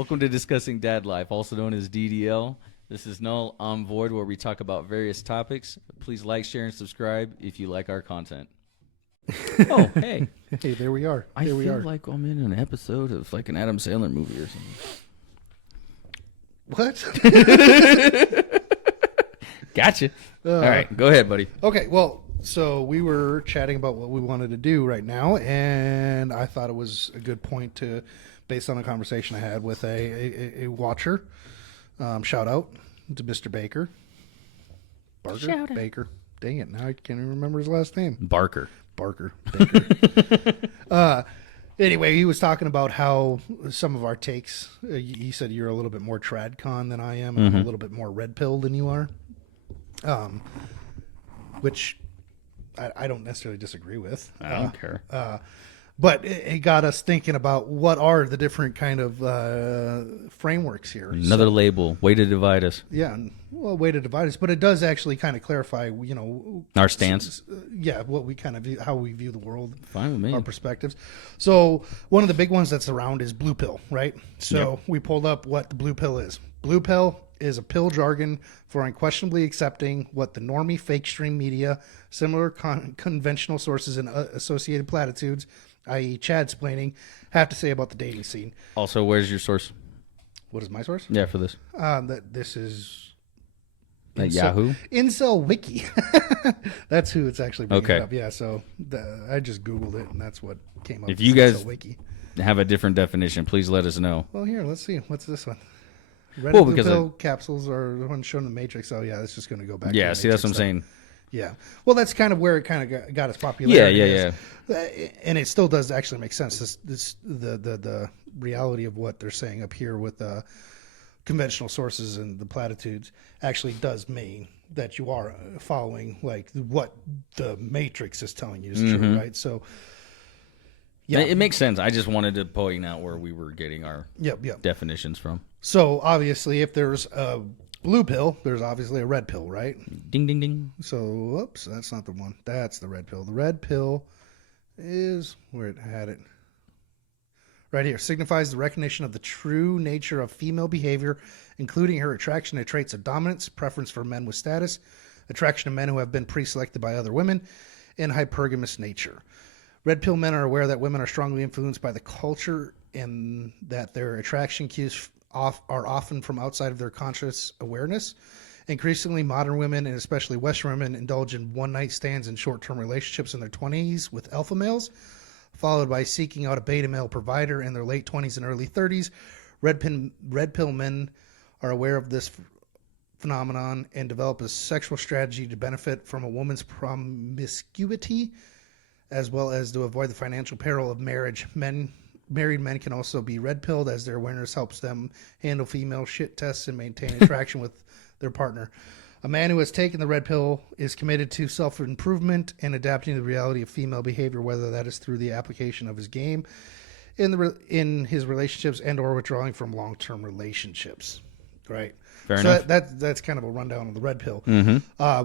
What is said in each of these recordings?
Welcome to Discussing Dad Life, also known as DDL. This is Null on Void, where we talk about various topics. Please like, share, and subscribe if you like our content. Oh, hey. Hey, there we are. I Here we feel are. like I'm in an episode of like an Adam Sandler movie or something. What? Gotcha. All right, go ahead, buddy. Okay, well, so we were chatting about what we wanted to do right now, and I thought it was a good point to, based on a conversation I had with a watcher. Shout out to Mr. Baker. Barker? Shout out. Baker. Dang it, now I can't even remember his last name. Barker. Baker. Anyway, he was talking about how some of our takes, he said you're a little bit more tradcon than I am, and I'm a little bit more red pill than you are. Which I don't necessarily disagree with. I don't care. But it got us thinking about what are the different kind of frameworks here. Another label, way to divide us. Yeah, well, way to divide us, but it does actually kind of clarify, Our stance. Yeah, what we kind of view, how we view the world, Fine with me. our perspectives. So one of the big ones that's around is blue pill, right? So we pulled up what the blue pill is. Blue pill is a pill jargon for unquestionably accepting what the normie fake stream media, similar conventional sources, and associated platitudes, i.e. Chadsplaining, have to say about the dating scene. Also, where's your source? What is my source? Yeah, for this. This is At Yahoo? Incel Wiki. That's who it's actually bringing Okay. up. Yeah, so I just Googled it, and that's what came up. If you guys Incel Wiki. have a different definition, please let us know. Well, here, let's see. What's this one? Red Well, and blue because pill capsules are the ones shown in the Matrix. Oh, yeah, it's just going to go back. Yeah, to the see, that's what I'm Matrix saying. stuff. Yeah. Well, that's kind of where it kind of got its popularity. Yeah. And it still does actually make sense. The reality of what they're saying up here with conventional sources and the platitudes actually does mean that you are following like what the Matrix is telling you is true, right? So, yeah, It makes sense. I just wanted to point out where we were getting our yep. definitions from. So obviously, if there's a blue pill, there's obviously a red pill, right? Ding, ding, ding. So, whoops, that's not the one. That's the red pill. The red pill is where it had it. Right here. Signifies the recognition of the true nature of female behavior, including her attraction to traits of dominance, preference for men with status, attraction to men who have been pre-selected by other women, and hypergamous nature. Red pill men are aware that women are strongly influenced by the culture and that their attraction cues are often from outside of their conscious awareness. Increasingly, modern women, and especially Western women, indulge in one-night stands and short-term relationships in their 20s with alpha males, followed by seeking out a beta male provider in their late 20s and early 30s. Red pill men are aware of this phenomenon and develop a sexual strategy to benefit from a woman's promiscuity, as well as to avoid the financial peril of marriage. Married men can also be red-pilled, as their awareness helps them handle female shit tests and maintain attraction with their partner. A man who has taken the red pill is committed to self-improvement and adapting to the reality of female behavior, whether that is through the application of his game in his relationships and or withdrawing from long-term relationships. Right. Fair enough. That's kind of a rundown of the red pill,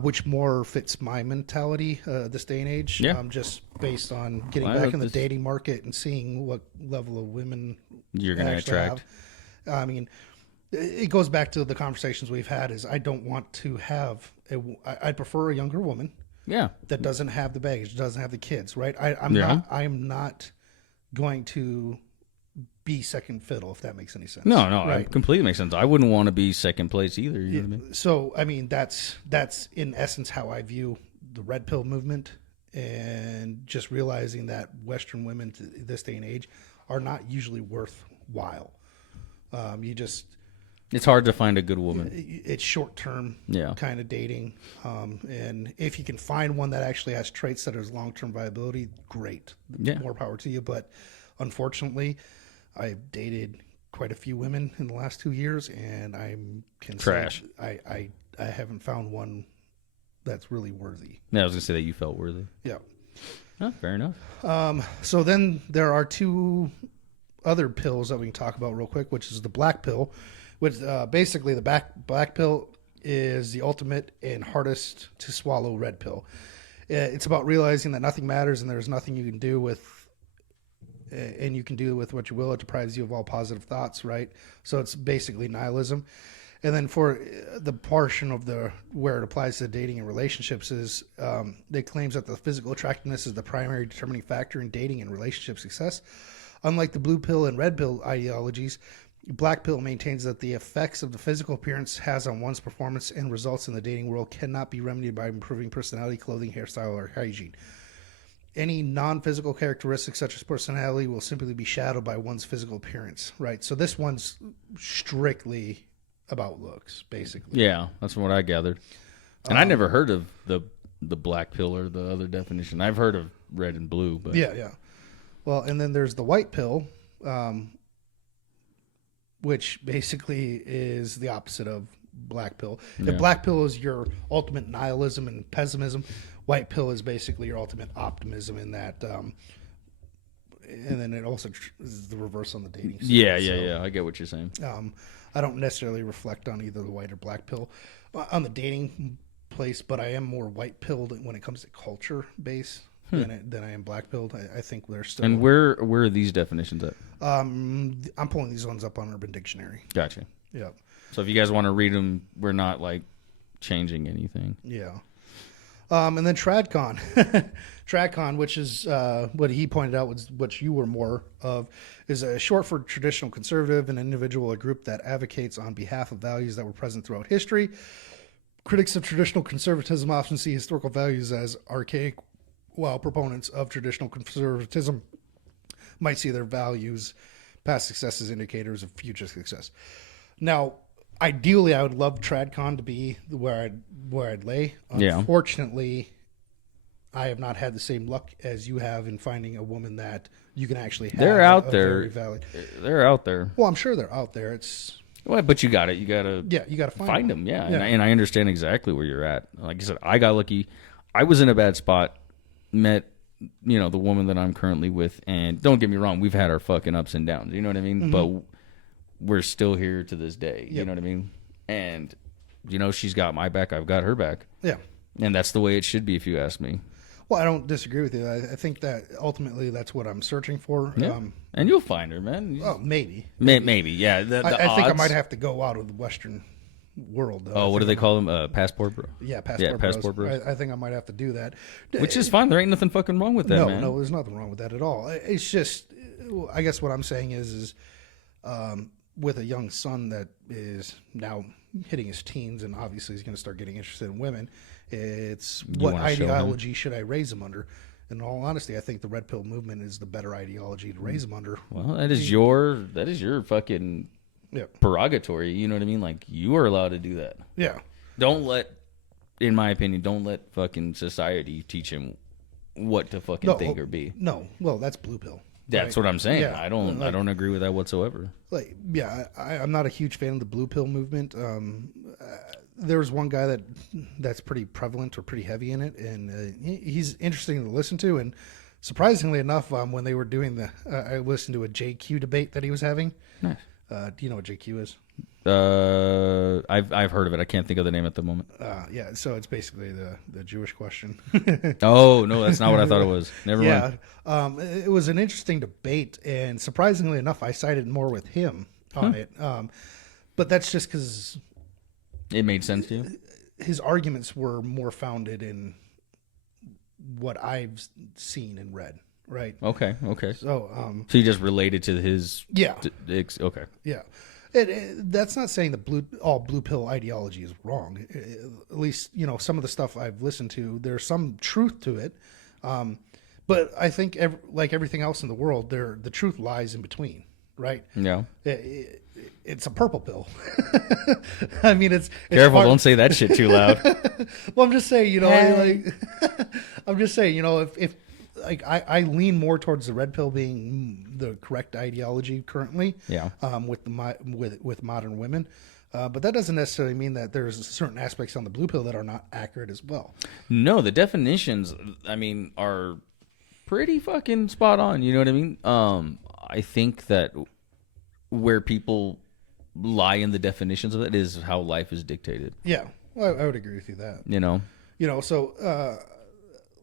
which more fits my mentality this day and age. Yeah. Just based on getting back in the dating market and seeing what level of women You're going to attract. have. I mean, it goes back to the conversations we've had. Is I don't want to have. I'd prefer a younger woman. Yeah. That doesn't have the baggage, doesn't have the kids. Right. I'm not going to be second fiddle, if that makes any sense. No, right? it completely makes sense. I wouldn't want to be second place either. You know what I mean? So, I mean, that's in essence how I view the red pill movement, and just realizing that Western women to this day and age are not usually worthwhile. It's hard to find a good woman. It's short-term kind of dating. And if you can find one that actually has traits that has long-term viability, great. Yeah. More power to you. But unfortunately, I've dated quite a few women in the last 2 years, and Trash. I haven't found one that's really worthy. Yeah, I was going to say that you felt worthy. Yeah. Oh, fair enough. So then there are two other pills that we can talk about real quick, which is the black pill, which basically the black pill is the ultimate and hardest to swallow red pill. It's about realizing that nothing matters and there's nothing you can do with and you can do with what you will. It deprives you of all positive thoughts, right? So it's basically nihilism. And then for the portion of the where it applies to dating and relationships is it claims that the physical attractiveness is the primary determining factor in dating and relationship success. Unlike the blue pill and red pill ideologies, black pill maintains that the effects of the physical appearance has on one's performance and results in the dating world cannot be remedied by improving personality, clothing, hairstyle, or hygiene. Any non-physical characteristics such as personality will simply be shadowed by one's physical appearance, right? So this one's strictly about looks, basically. Yeah, that's what I gathered. And I never heard of the black pill or the other definition. I've heard of red and blue, but Yeah. Well, and then there's the white pill, which basically is the opposite of black pill. Yeah. If black pill is your ultimate nihilism and pessimism, white pill is basically your ultimate optimism in that. And then it also is the reverse on the dating side. Yeah. I get what you're saying. I don't necessarily reflect on either the white or black pill on the dating place, but I am more white pilled when it comes to culture base than I am black pilled. I think they're still. And where are these definitions at? I'm pulling these ones up on Urban Dictionary. Gotcha. Yeah. So if you guys want to read them, we're not like changing anything. Yeah. And then tradcon, tradcon, which is what he pointed out was what you were more of, is a short for traditional conservative, an individual or group that advocates on behalf of values that were present throughout history. Critics of traditional conservatism often see historical values as archaic, while proponents of traditional conservatism might see their values, past success as indicators of future success. Now, ideally, I would love tradcon to be where I'd lay. Yeah. Unfortunately, I have not had the same luck as you have in finding a woman that you can actually have. They're out there. Very valid. They're out there. Well, I'm sure they're out there. It's Well, but you got it. You got to you got to find them. Yeah. And I understand exactly where you're at. Like I said, I got lucky. I was in a bad spot. Met, the woman that I'm currently with, and don't get me wrong, we've had our fucking ups and downs. You know what I mean? Mm-hmm. But we're still here to this day. You know what I mean? And she's got my back. I've got her back. Yeah. And that's the way it should be, if you ask me. Well, I don't disagree with you. I think that ultimately that's what I'm searching for. Yeah. And you'll find her, man. Oh, maybe. Maybe. Yeah. I think I might have to go out of the Western world, though. Oh, what do they call them? Passport bro? Yeah, passport bros. Passport bros. I think I might have to do that. Which is fine. There ain't nothing fucking wrong with that, man. No, there's nothing wrong with that at all. It's just, I guess what I'm saying is with a young son that is now hitting his teens and obviously he's going to start getting interested in women, it's what ideology should I raise him under? In all honesty, I think the red pill movement is the better ideology to raise him under. Well, that is your fucking prerogative. You know what I mean? Like, you are allowed to do that. Yeah. In my opinion, don't let fucking society teach him what to fucking think or be. No. Well, that's blue pill. That's what I'm saying. Yeah. I don't agree with that whatsoever. I'm not a huge fan of the blue pill movement. There's one guy that's pretty prevalent or pretty heavy in it, and he's interesting to listen to. And surprisingly enough, when they were doing I listened to a JQ debate that he was having. Nice. Do you know what JQ is? I've heard of it. I can't think of the name at the moment. Yeah, so it's basically the Jewish question. Oh no, that's not what I thought it was. Never mind. It was an interesting debate, and surprisingly enough, I sided more with him on it. But that's just because it made sense to you. His arguments were more founded in what I've seen and read. Right. Okay. So you just related to his. Yeah. Okay. Yeah. That's not saying that all blue pill ideology is wrong. At least, some of the stuff I've listened to, there's some truth to it. But I think like everything else in the world, the truth lies in between, right? Yeah. It's a purple pill. I mean, it's careful. Don't say that shit too loud. Well, I'm just saying, I'm just saying, if like I lean more towards the red pill being the correct ideology currently. Yeah. With modern women, but that doesn't necessarily mean that there's certain aspects on the blue pill that are not accurate as well. No, the definitions, are pretty fucking spot on. You know what I mean? I think that where people lie in the definitions of it is how life is dictated. Yeah, well, I would agree with you that. So.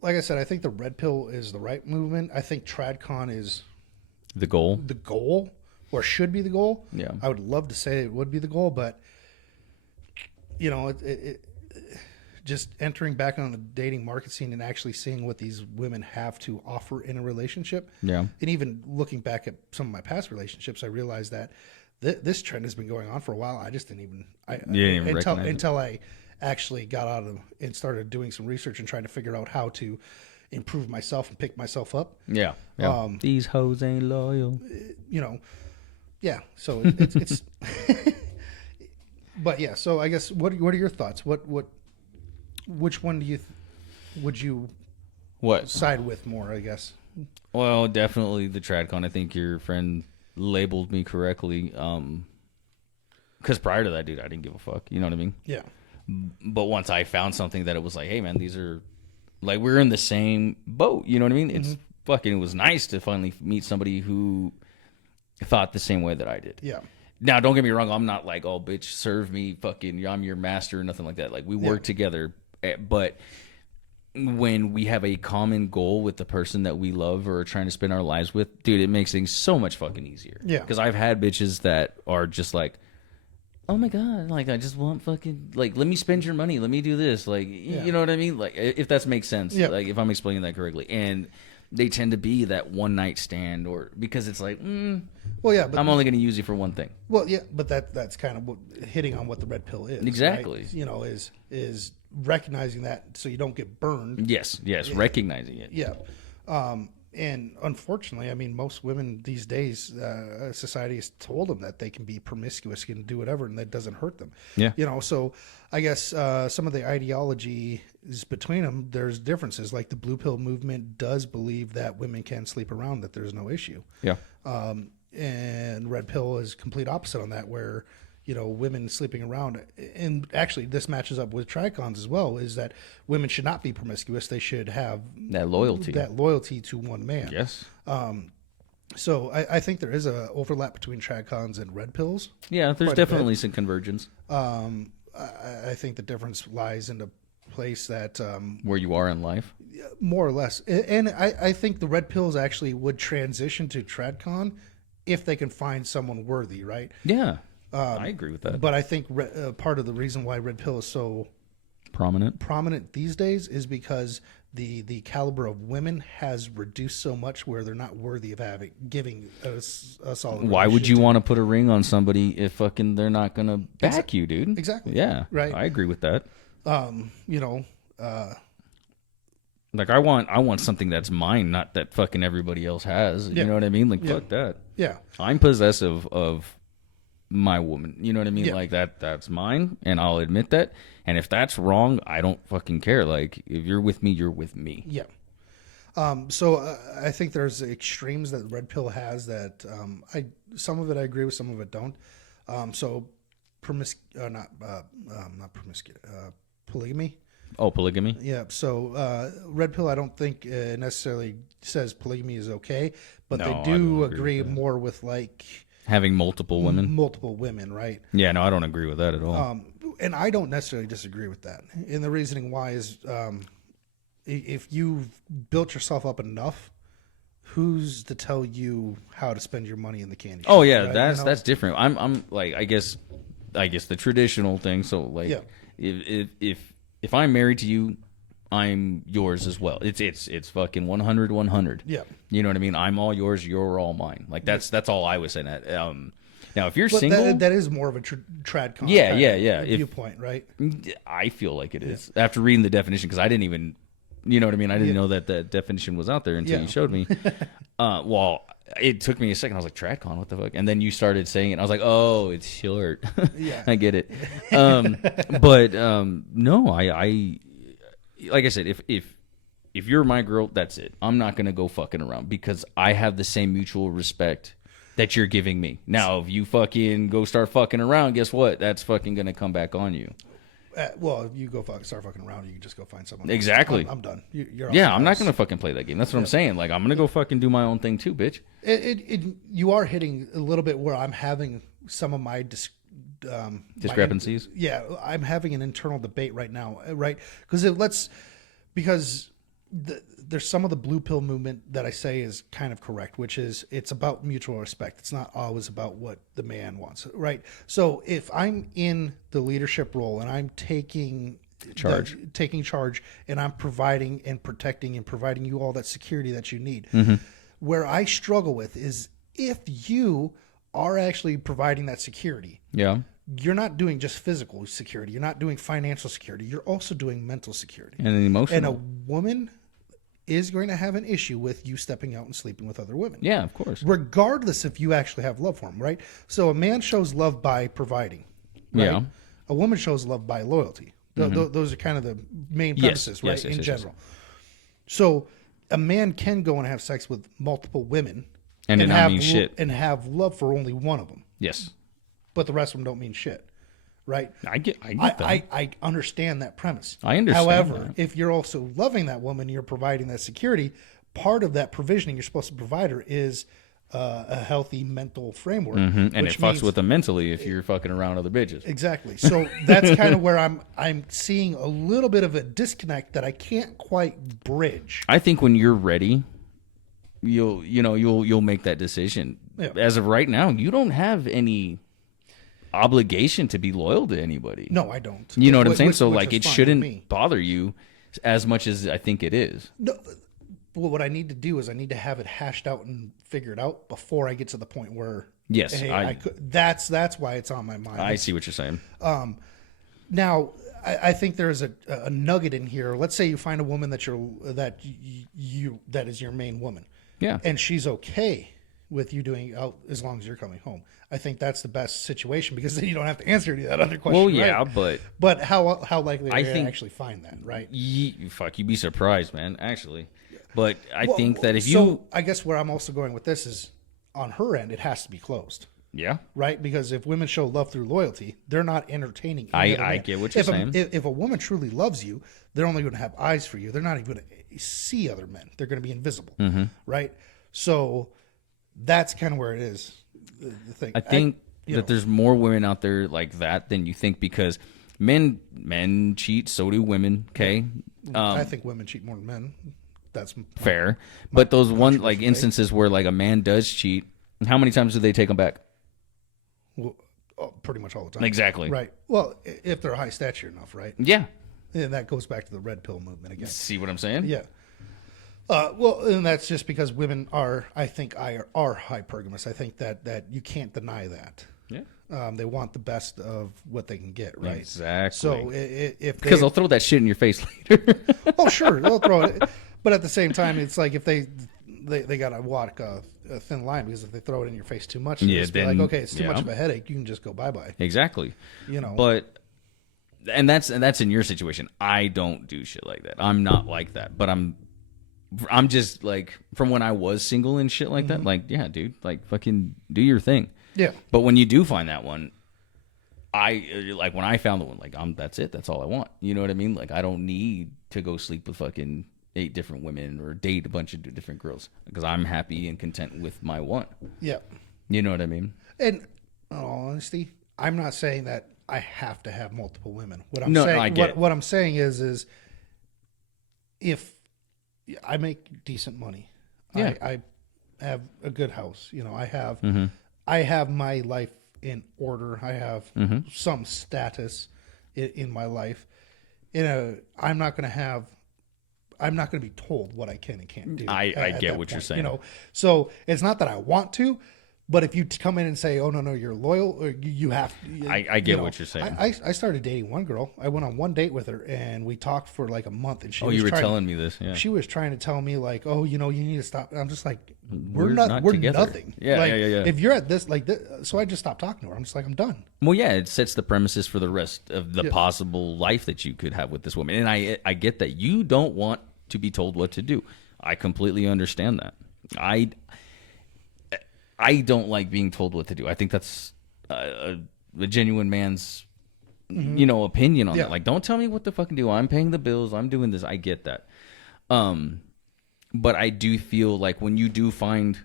Like I said, I think the red pill is the right movement. I think tradcon is The goal. the goal, or should be the goal. Yeah. I would love to say it would be the goal, but it just entering back on the dating market scene and actually seeing what these women have to offer in a relationship. Yeah. And even looking back at some of my past relationships, I realized that this trend has been going on for a while. I just didn't even, until I actually got out of and started doing some research and trying to figure out how to improve myself and pick myself up. Yeah. These hoes ain't loyal. Yeah. So it's but yeah. So I guess what are your thoughts? Which one would you side with more? I guess. Well, definitely the tradcon. I think your friend labeled me correctly. Because prior to that, dude, I didn't give a fuck. You know what I mean? Yeah. But once I found something that it was like, hey man, these are like we're in the same boat. You know what I mean? It's fucking. It was nice to finally meet somebody who thought the same way that I did. Yeah. Now, don't get me wrong. I'm not like, oh, bitch, serve me, fucking, I'm your master, or nothing like that. Like we work together, but when we have a common goal with the person that we love or are trying to spend our lives with, dude, it makes things so much fucking easier. Yeah. Because I've had bitches that are just like, oh my god, like I just want fucking, like, let me spend your money, let me do this, like, you know what I mean? Like, if that makes sense, like if I'm explaining that correctly, and they tend to be that one night stand, or because it's like, well, yeah, but I'm only going to use you for one thing. Well, yeah, but that's kind of hitting on what the red pill is. Exactly. Right? Is recognizing that so you don't get burned. Yes, recognizing it. Yeah. And unfortunately, I mean, most women these days, society has told them that they can be promiscuous, can do whatever, and that doesn't hurt them. Yeah. So I guess some of the ideology is between them. There's differences. Like the blue pill movement does believe that women can sleep around, that there's no issue. Yeah. And red pill is complete opposite on that, where women sleeping around, and actually this matches up with tricons as well, is that women should not be promiscuous. They should have that loyalty to one man. Yes. So I think there is a overlap between tricons and red pills. Yeah, there's definitely some convergence. I think the difference lies in the place that where you are in life, more or less. And I think the red pills actually would transition to tradcon if they can find someone worthy, right? Yeah. I agree with that. But I think part of the reason why red pill is so prominent these days is because the caliber of women has reduced so much where they're not worthy of giving a solid. Why would you want to put a ring on somebody if fucking they're not gonna back you, dude? Exactly. Yeah. Right. I agree with that. Like I want something that's mine, not that fucking everybody else has. You know what I mean? Like fuck that. Yeah. I'm possessive of my woman. You know what I mean? Yeah. Like that's mine, and I'll admit that. And if that's wrong, I don't fucking care. Like if you're with me, you're with me. Yeah. So I think there's extremes that red pill has that some of it I agree with, some of it don't. So polygamy. Oh, polygamy. Yeah. So red pill, I don't think necessarily says polygamy is okay, but No, they I do don't agree agree with that. more with like Having multiple women. multiple women, right? Yeah, no, I don't agree with that at all. And I don't necessarily disagree with that. And the reasoning why is if you've built yourself up enough, who's to tell you how to spend your money in the candy shop? Oh yeah, right? that's different. I'm like I guess the traditional thing. So like if I'm married to you, I'm yours as well. It's fucking 100. Yeah. You know what I mean? I'm all yours, you're all mine. Like that's all I was saying. Now if you're single, that is more of a tradcon viewpoint, right? I feel like it is after reading the definition, because I didn't even, you know what I mean? I didn't know that the definition was out there until you showed me. Well, it took me a second. I was like, tradcon, what the fuck? And then you started saying it. I was like, oh, it's short. Yeah. I get it. But no, I like I said, if you're my girl, that's it. I'm not gonna go fucking around because I have the same mutual respect that you're giving me. Now, if you fucking go start fucking around, guess what? That's fucking gonna come back on you. Well, if you go start fucking around, you can just go find someone else. Exactly. I'm done. You're I'm not gonna fucking play that game. That's what I'm saying. Like, I'm gonna go fucking do my own thing too, bitch. You are hitting a little bit where I'm having some of my discrepancies. I'm having an internal debate right now, right? Because there's some of the blue pill movement that I say is kind of correct, which is it's about mutual respect. It's not always about what the man wants, right? So if I'm in the leadership role and I'm taking charge, and I'm providing and protecting and providing you all that security that you need. Where I struggle with is if you are actually providing that security. Yeah. You're not doing just physical security. You're not doing financial security. You're also doing mental security. And emotional. And a woman is going to have an issue with you stepping out and sleeping with other women. Yeah, of course. Regardless if you actually have love for them, right? So a man shows love by providing. Right? Yeah. A woman shows love by loyalty. Those are kind of the main premises, right? In general. So a man can go and have sex with multiple women and not mean shit. And have love for only one of them. Yes. But the rest of them don't mean shit, right? I get that. I understand that premise. I understand. However, if you're also loving that woman, you're providing that security. Part of that provisioning you're supposed to provide her is a healthy mental framework, and it fucks with them mentally if you're fucking around other bitches. Exactly. So that's kind of where I'm seeing a little bit of a disconnect that I can't quite bridge. I think when you're ready, you'll make that decision. Yeah. As of right now, you don't have any obligation to be loyal to anybody. No, I don't. You know what I'm saying? So like it shouldn't bother you as much as I think it is. No, well, what I need to do is I need to have it hashed out and figured out before I get to the point where yes, hey, I could, that's why it's on my mind. I see what you're saying. Now I think there's a nugget in here. Let's say you find a woman that that is your main woman. Yeah. And she's okay with you doing out as long as you're coming home. I think that's the best situation because then you don't have to answer any of that other question. Well, yeah, right? But how likely are you to actually find that, right? You'd be surprised, man, actually. But I think that if you... So I guess where I'm also going with this is on her end, it has to be closed. Yeah. Right? Because if women show love through loyalty, they're not entertaining. I get what you're saying. If a woman truly loves you, they're only going to have eyes for you. They're not even going to see other men. They're going to be invisible. Right? So that's kind of where it is. The thing. I think that there's more women out there like that than you think because men cheat, so do women, okay? I think women cheat more than men. That's fair. But those instances where like a man does cheat, how many times do they take them back? Well, pretty much all the time. Exactly. Right. Well, if they're high stature enough, right? Yeah. And that goes back to the red pill movement again. See what I'm saying? Yeah. Well, and that's just because women are hypergamous. I think that you can't deny that. Yeah. They want the best of what they can get, right? Exactly. So if because they'll throw that shit in your face later. Oh, sure, they'll throw it. But at the same time, it's like if they gotta walk a thin line because if they throw it in your face too much, then like, okay, it's too much of a headache. You can just go bye. Exactly. But and that's in your situation. I don't do shit like that. I'm not like that. But I'm just like from when I was single and shit like that. Like, yeah, dude, like fucking do your thing. Yeah. But when you do find that one, when I found the one, like that's it. That's all I want. You know what I mean? Like I don't need to go sleep with fucking 8 different women or date a bunch of different girls because I'm happy and content with my one. Yeah. You know what I mean? And in all honesty, I'm not saying that I have to have multiple women. What I'm saying is if I make decent money, yeah. I have a good house. I have my life in order. I have some status in my life. I'm not going to be told what I can and can't do. I get what you're saying. So it's not that I want to, but if you come in and say, "Oh no, you're loyal," or you have to. I get what you're saying. I started dating one girl. I went on one date with her, and we talked for like a month. And you were telling me this. Yeah. She was trying to tell me like, "Oh, you need to stop." And I'm just like, "We're nothing." Yeah, yeah. If you're at this, so I just stopped talking to her. I'm just like, I'm done. Well, yeah, it sets the premises for the rest of the possible life that you could have with this woman, and I get that you don't want to be told what to do. I completely understand that. I don't like being told what to do. I think that's a genuine man's, opinion on that. Like, don't tell me what to fucking do. I'm paying the bills. I'm doing this. I get that. But I do feel like when you do find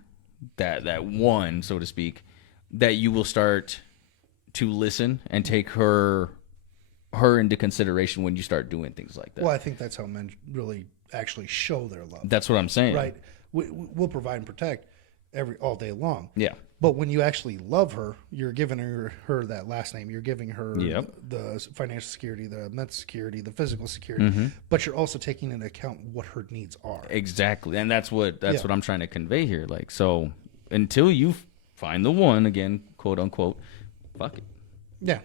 that one, so to speak, that you will start to listen and take her into consideration when you start doing things like that. Well, I think that's how men really actually show their love. That's what I'm saying. Right. We'll provide and protect all day long. Yeah. But when you actually love her, you're giving her that last name. You're giving her the financial security, the mental security, the physical security. But you're also taking into account what her needs are. Exactly, and that's what I'm trying to convey here. Like, so until you find the one, again, quote unquote, fuck it. Yeah.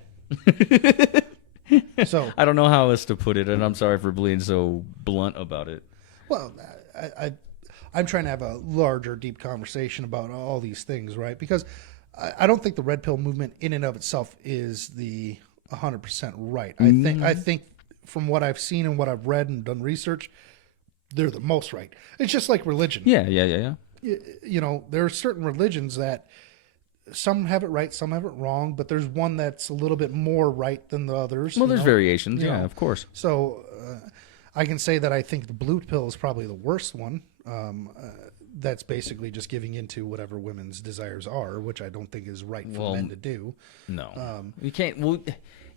So I don't know how else to put it, and I'm sorry for being so blunt about it. Well, I'm trying to have a larger, deep conversation about all these things, right? Because I don't think the red pill movement in and of itself is the 100% right. I think from what I've seen and what I've read and done research, they're the most right. It's just like religion. Yeah. You know, there are certain religions that some have it right, some have it wrong, but there's one that's a little bit more right than the others. Well, there's variations, yeah, of course. So I can say that I think the blue pill is probably the worst one. That's basically just giving into whatever women's desires are, which I don't think is right for men to do. No, you can't. Well,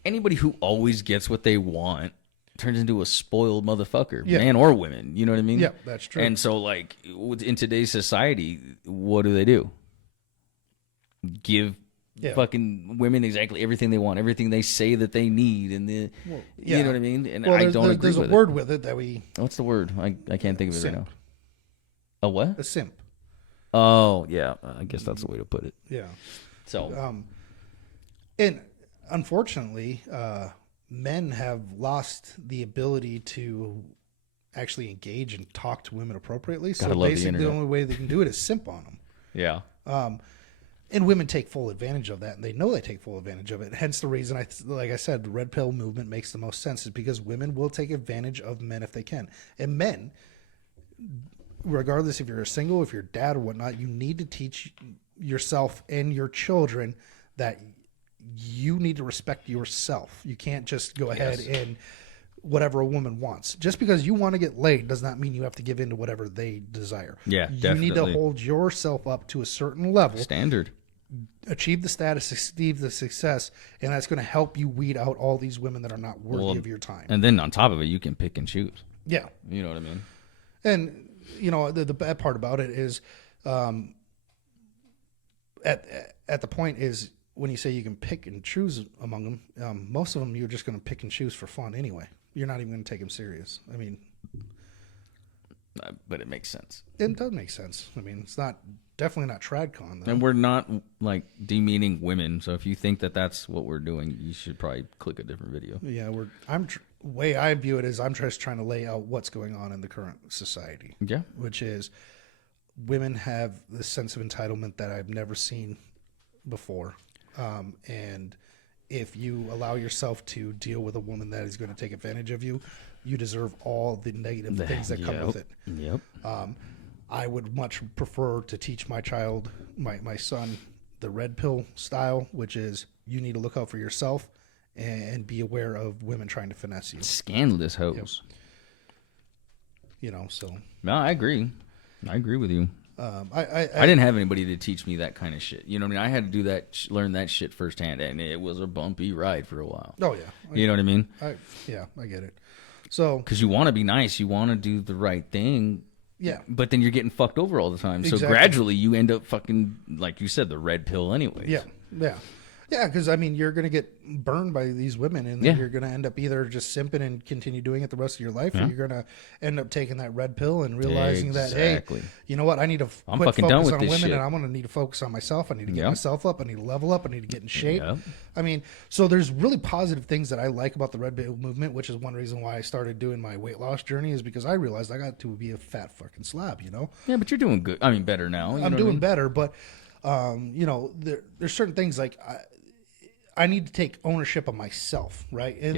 anybody who always gets what they want turns into a spoiled motherfucker, man or women. You know what I mean? Yeah, that's true. And so, like, in today's society, what do? Give fucking women exactly everything they want, everything they say that they need, and you know what I mean? And I don't agree with it. There's a word with it that we... What's the word? I can't think of it right now. A what? A simp. Oh, yeah. I guess that's the way to put it. Yeah. So... and unfortunately, men have lost the ability to actually engage and talk to women appropriately. So basically the only way they can do it is simp on them. Yeah. And women take full advantage of that, and they know they take full advantage of it. Hence the reason, like I said, the red pill movement makes the most sense is because women will take advantage of men if they can. And men, regardless if you're single, if you're dad or whatnot, you need to teach yourself and your children that you need to respect yourself. You can't just go ahead and whatever a woman wants. Just because you want to get laid does not mean you have to give in to whatever they desire. Yeah, you definitely. need to hold yourself up to a certain level. Standard. Achieve the status, achieve the success, and that's going to help you weed out all these women that are not worthy of your time. And then on top of it, you can pick and choose. Yeah. You know what I mean? And, you know, the bad part about it is at the point is when you say you can pick and choose among them, most of them you're just going to pick and choose for fun anyway. You're not even going to take them serious. I mean... but it makes sense. It does make sense. I mean, it's definitely not tradcon, though. And we're not, like, demeaning women, so if you think that that's what we're doing, you should probably click a different video. Yeah, way I view it is I'm just trying to lay out what's going on in the current society. Yeah. Which is women have this sense of entitlement that I've never seen before. And if you allow yourself to deal with a woman that is going to take advantage of you, you deserve all the negative things that come with it. Yep. I would much prefer to teach my child, my son, the red pill style, which is you need to look out for yourself and be aware of women trying to finesse you. Scandalous hoes. Yep. You know, so. No, I agree. I agree with you. I didn't have anybody to teach me that kind of shit. You know what I mean? I had to do that, learn that shit firsthand, and it was a bumpy ride for a while. Oh, yeah. You know what I mean? I get it. So, because you want to be nice, you want to do the right thing. Yeah. But then you're getting fucked over all the time. Exactly. So gradually you end up fucking, like you said, the red pill anyways. Yeah. Yeah. Yeah, because, I mean, you're going to get burned by these women, and then you're going to end up either just simping and continue doing it the rest of your life, or you're going to end up taking that red pill and realizing that, hey, you know what, I need to quit focus on women, and I'm going to need to focus on myself. I need to get myself up. I need to level up. I need to get in shape. I mean, so there's really positive things that I like about the red pill movement, which is one reason why I started doing my weight loss journey, is because I realized I got to be a fat fucking slob, you know? Yeah, but you're doing good. I mean, better now. I'm doing better, but, you know, there's certain things like... I need to take ownership of myself, right? And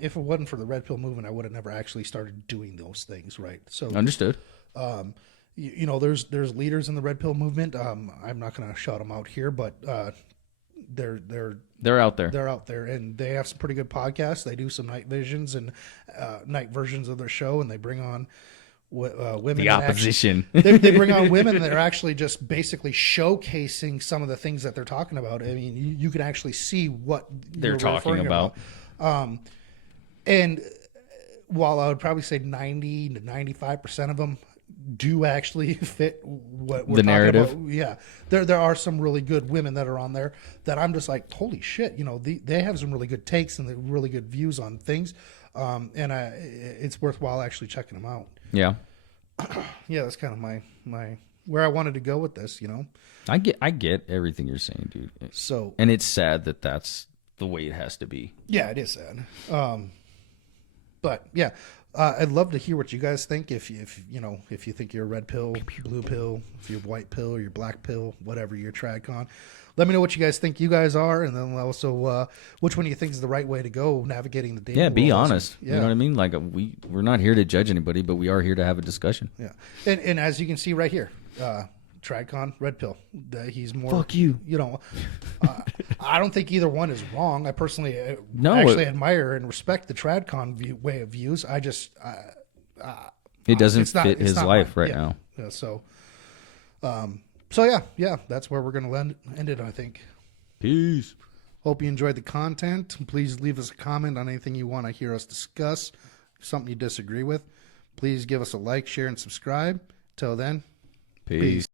if it wasn't for the red pill movement, I would have never actually started doing those things, right? So understood. You know, there's leaders in the red pill movement. I'm not going to shout them out here, but they're out there. They're out there, and they have some pretty good podcasts. They do some night visions and night versions of their show, and they bring on women. The opposition. They bring on women that are actually just basically showcasing some of the things that they're talking about. I mean, you can actually see what they're talking about. And while I would probably say 90 to 95% of them do actually fit what we're The talking narrative. about. Yeah, there are some really good women that are on there that I'm just like, holy shit, they have some really good takes and really good views on things, and it's worthwhile actually checking them out. Yeah. Yeah, that's kind of my where I wanted to go with this. I get everything you're saying, dude. So And it's sad that that's the way it has to be. yeah, it is sad. But yeah, I'd love to hear what you guys think. If you think you're a red pill, blue pill, if you're white pill or you're black pill, whatever your tradcon, let me know what you guys think you guys are, and then also which one you think is the right way to go navigating the dating. Yeah, be world. honest. Yeah. You know what I mean? Like we're not here to judge anybody, but we are here to have a discussion. Yeah, and as you can see right here, tradcon, red pill. He's more. Fuck you. I don't think either one is wrong. I personally admire and respect the tradcon way of views. I just it doesn't fit it's his not life mine. right now. Yeah, so yeah, that's where we're gonna end it. I think. Peace. Hope you enjoyed the content. Please leave us a comment on anything you want to hear us discuss. Something you disagree with, please give us a like, share, and subscribe. Till then, Peace.